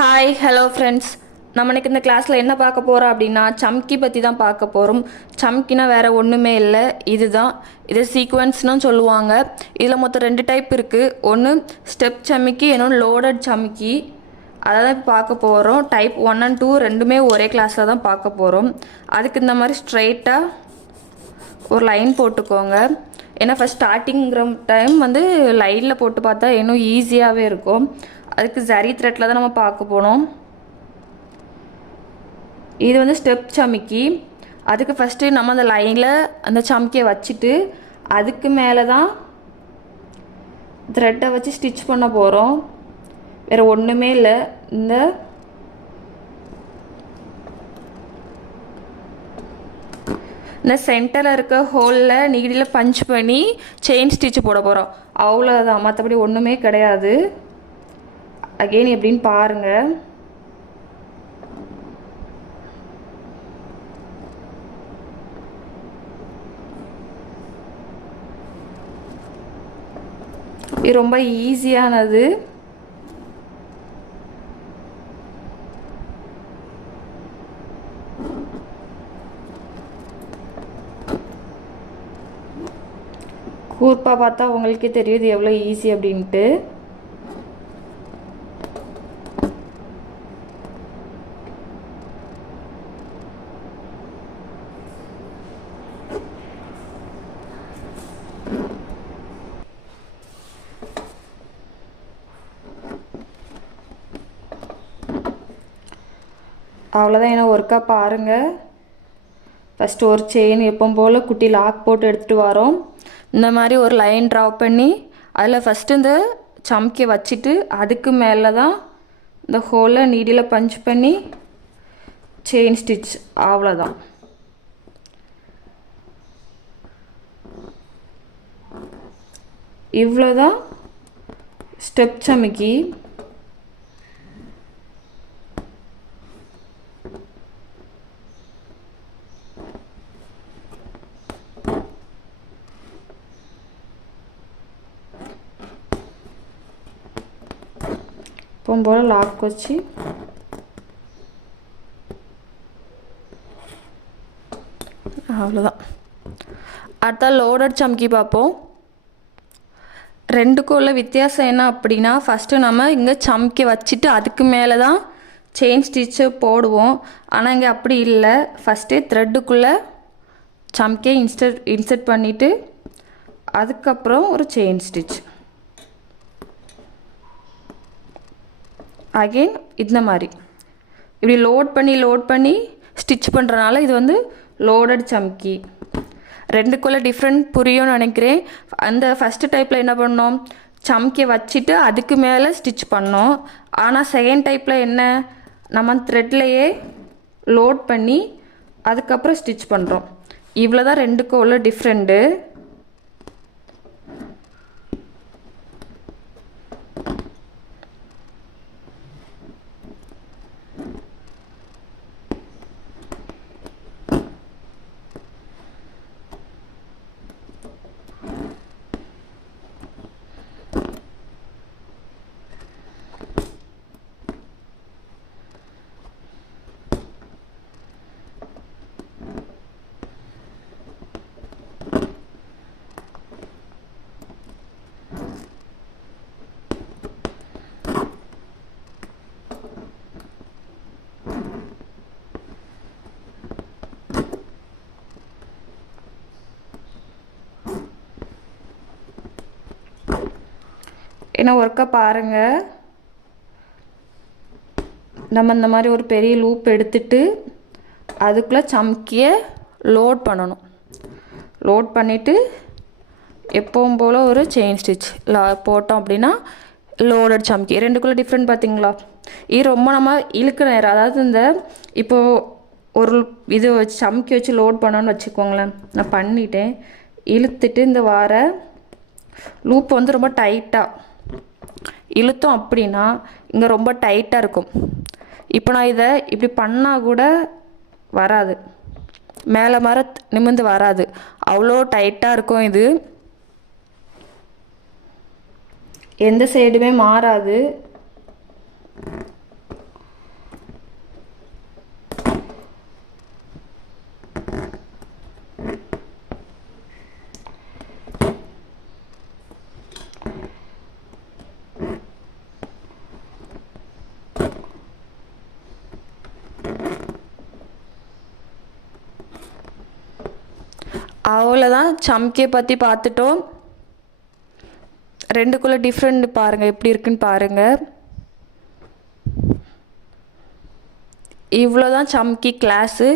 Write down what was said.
Hi hello friends. நம்ம இன்னைக்கு இந்த கிளாஸில் என்ன பார்க்க போகிறோம் அப்படின்னா சம்கி பற்றி தான் பார்க்க போகிறோம். சம்கினா வேறு ஒன்றுமே இல்லை, இதுதான். இதை சீக்வன்ஸ்னு சொல்லுவாங்க. இதில் மொத்தம் 2 டைப் இருக்குது. ஒன்று ஸ்டெப் சமிக்கி, இன்னொன்று லோடட் சமிக்கி. அதை தான் இப்போ பார்க்க போகிறோம். டைப் 1 and 2 ரெண்டுமே ஒரே கிளாஸில் தான் பார்க்க போகிறோம். அதுக்கு இந்த மாதிரி ஸ்ட்ரைட்டாக ஒரு லைன் போட்டுக்கோங்க. ஏன்னா ஃபஸ்ட் ஸ்டார்டிங்கிற டைம் லைனில் போட்டு பார்த்தா இன்னும் ஈஸியாகவே இருக்கும். அதுக்கு ஜரி த்ரெட்டில் தான் நம்ம பார்க்க போனோம். இது ஸ்டெப் சமிக்கி. அதுக்கு ஃபஸ்ட்டு நம்ம அந்த லைனில் அந்த சமிக்கியை வச்சுட்டு அதுக்கு மேலே தான் த்ரெட்டை வச்சு ஸ்டிச் பண்ண போகிறோம். வேறு ஒன்றுமே இல்லை. இந்த சென்டரில் இருக்க ஹோலில் நீடில் பஞ்ச் பண்ணி செயின் ஸ்டிச் போட போகிறோம். அவ்வளோதான், மற்றபடி ஒன்றுமே கிடையாது. அகெயின் எப்படின்னு பாருங்கள். இது ரொம்ப ஈஸியானது. கூர்ப்பாக பார்த்தா உங்களுக்கே தெரியுது எவ்வளோ ஈஸி அப்படின்ட்டு. அவ்வளோதான். என்ன ஒர்க்காக பாருங்கள். ஃபஸ்ட்டு ஒரு செயின் எப்பவும் போல் குட்டி லாக் போட்டு எடுத்துகிட்டு வரோம். இந்த மாதிரி ஒரு லைன் ட்ரா பண்ணி அதில் ஃபஸ்ட்டு இந்த சம்கியை வச்சுட்டு அதுக்கு மேலே தான் இந்த ஹோலை நீடில் பஞ்ச் பண்ணி செயின் ஸ்டிச். அவ்வளோதான். இவ்வளோதான் ஸ்டெப் சமிக்கி. எப்பவும் போல் லாக் வச்சு அவ்வளோதான். அடுத்தா லோடட் சம்கி பார்ப்போம். ரெண்டுக்கும் உள்ள வித்தியாசம் என்ன அப்படின்னா, ஃபஸ்ட்டு நம்ம இங்கே சம்கி வச்சுட்டு அதுக்கு மேலே தான் செயின் ஸ்டிச்சு போடுவோம். ஆனால் இங்கே அப்படி இல்லை. ஃபஸ்ட்டே த்ரெட்டுக்குள்ளே சம்கியை இன்சர்ட் பண்ணிவிட்டு அதுக்கப்புறம் ஒரு செயின் ஸ்டிச். அகெயின் இந்த மாதிரி இப்படி லோட் பண்ணி ஸ்டிச் பண்ணுறனால இது லோடட் சம்கி. ரெண்டுக்குள்ளே டிஃப்ரெண்ட் புரியும்னு நினைக்கிறேன். அந்த ஃபஸ்ட்டு டைப்பில் என்ன பண்ணோம், சம்கியை வச்சுட்டு அதுக்கு மேலே ஸ்டிச் பண்ணோம். ஆனால் செகண்ட் டைப்பில் என்ன, நம்ம த்ரெட்லேயே லோட் பண்ணி அதுக்கப்புறம் ஸ்டிச் பண்ணுறோம். இவ்வளோ தான் ரெண்டுக்கும் உள்ள டிஃப்ரெண்ட்டு. என்ன ஒர்க்கை பாருங்கள். நம்ம இந்த மாதிரி ஒரு பெரிய லூப் எடுத்துட்டு அதுக்குள்ளே சம்கியை லோட் பண்ணணும். லோட் பண்ணிவிட்டு எப்பவும் போல் ஒரு செயின் ஸ்டிச் போட்டோம் அப்படின்னா லோடட் சம்கி. ரெண்டுக்குள்ளே டிஃப்ரெண்ட் பார்த்தீங்களா? இது ரொம்ப நம்ம இழுக்க நேரம். அதாவது இப்போது ஒரு இது வச்சு சம்கி வச்சு லோட் பண்ணோன்னு வச்சுக்கோங்களேன். நான் பண்ணிட்டேன். இழுத்துட்டு இந்த வார லூப் ரொம்ப டைட்டாக இழுத்தோம் அப்படின்னா இங்கே ரொம்ப டைட்டாக இருக்கும். இப்போ நான் இதை இப்படி பண்ணால் கூட வராது, மேலே நிமிர்ந்து வராது. அவ்வளோ டைட்டாக இருக்கும். இது எந்த சைடுமே மாறாது. அவ்வளோதான், சம்கியை பற்றி பார்த்துட்டோம். ரெண்டுக்குள்ளே டிஃப்ரெண்ட் பாருங்கள், எப்படி இருக்குன்னு பாருங்கள். இவ்வளோதான் சம்கி கிளாஸு.